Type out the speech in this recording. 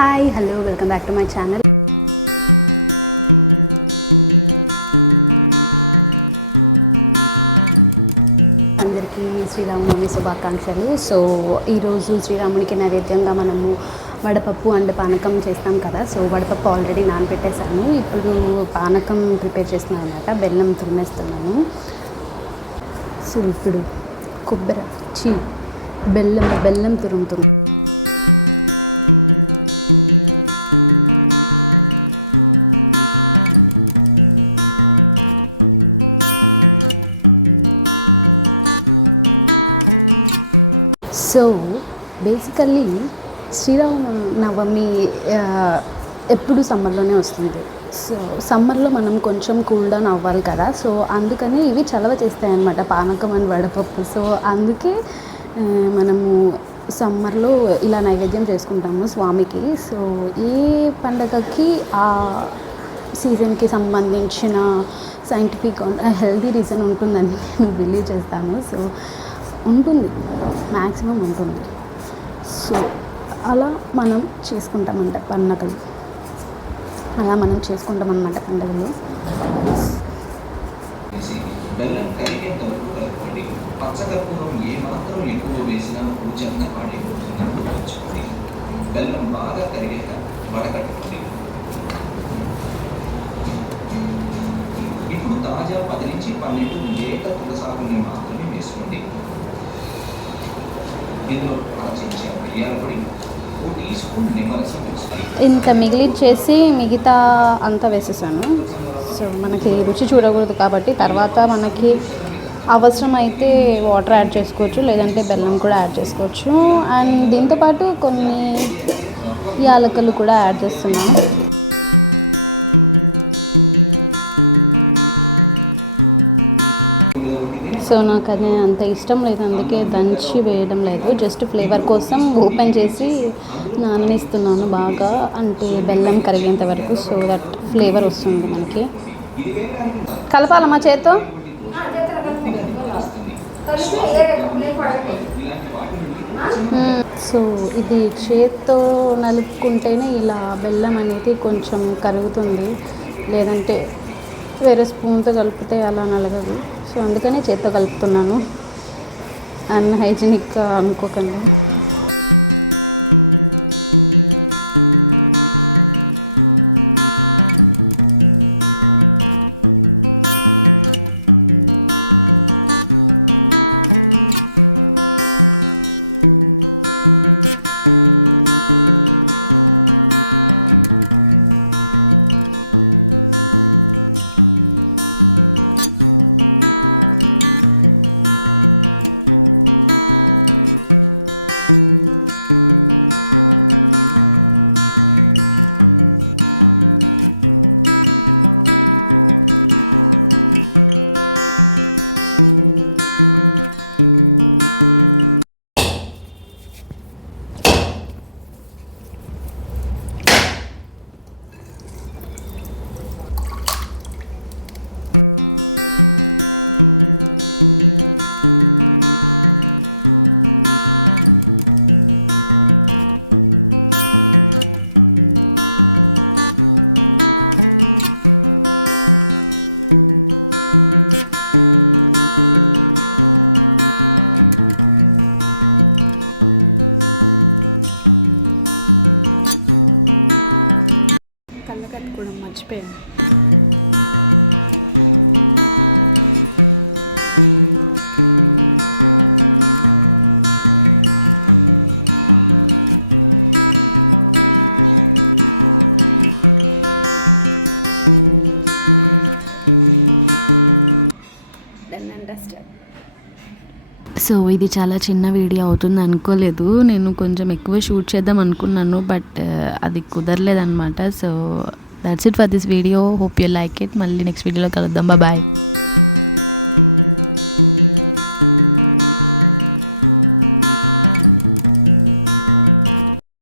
Hi hello welcome back to my channel. అందరికీ శ్రీరామనవమి శుభాకాంక్షలు. So ఈరోజు శ్రీరామునికి నైవేద్యంగా మనము వడపప్పు అండ్ పానకం చేస్తాం కదా. సో వడపప్పు ఆల్రెడీ నానబెట్టేశాను. ఇప్పుడు పానకం ప్రిపేర్ చేస్తున్నాను అనమాట బెల్లం తురిమేస్తున్నాను. సో ఇప్పుడు కొబ్బరి చీ బెల్లం బెల్లం తురుముతున్నాను. సో బేసికల్లీ శ్రీరామ నవమి ఎప్పుడు సమ్మర్లోనే వస్తుంది. సో సమ్మర్లో మనం కొంచెం కూల్ డౌన్ అవ్వాలి కదా. సో అందుకని ఇవి చలవ చేస్తాయి అన్నమాట పానకం అని వడపప్పు. సో అందుకే మనము సమ్మర్లో ఇలా నైవేద్యం చేసుకుంటాము స్వామికి. సో ఈ పండగకి ఆ సీజన్కి సంబంధించిన సైంటిఫిక్ హెల్దీ రీజన్ ఉంటుందని నేను బిలీవ్ చేస్తాను. సో ఉంటుంది. మ్యాక్సిమం ఉంటుంది. సో అలా మనం చేసుకుంటామంట పండగలు. అలా మనం చేసుకుంటామన్నమాట పండుగలు. బెల్లం కరిగేంత వరకు కలుపుకోండి పచ్చకర్పూరం ఎక్కువ వేసినా రుచంగా పాడైపోతుందని గుర్తుంచుకోండి బెల్లం బాగా కరిగాక వడకట్టుకోండి ఇప్పుడు తాజా పది నుంచి పన్నెండు ఏక తులసాకుల్ని మాత్రమే వేసుకోండి. ఇంత మిగిలిచ్చేసి మిగతా అంతా వేసేసాను. సో మనకి రుచి చూడకూడదు కాబట్టి తర్వాత మనకి అవసరమైతే వాటర్ యాడ్ చేసుకోవచ్చు లేదంటే బెల్లం కూడా యాడ్ చేసుకోవచ్చు. అండ్ దీంతోపాటు కొన్ని యాలకులు కూడా యాడ్ చేస్తున్నాను. సో నాకు అది అంత ఇష్టం లేదు. అందుకే దంచి వేయడం లేదు. జస్ట్ ఫ్లేవర్ కోసం ఓపెన్ చేసి నాననిస్తున్నాను బాగా. అంటే బెల్లం కరిగేంత వరకు సో దట్ ఫ్లేవర్ వస్తుంది మనకి. కలపాలమ్మా చేత్తో? సో ఇది చేత్తో నలుపుకుంటేనే ఇలా బెల్లం అనేది కొంచెం కరుగుతుంది. లేదంటే వేరే స్పూన్తో కలిపితే అలా నలగదు. సో అందుకనే చేత్తో కలుపుతున్నాను. అన్హైజీనిక్ అనుకోకండి. కట్టుకోవడం మర్చిపోయాను. సో ఇది చాలా చిన్న వీడియో అవుతుంది అనుకోలేదు. నేను కొంచెం ఎక్కువ షూట్ చేద్దాం అనుకున్నాను బట్ అది కుదరలేదన్నమాట. So that's it for this video hope you like it మళ్ళీ నెక్స్ట్ వీడియోలో కలుద్దాం. బాయ్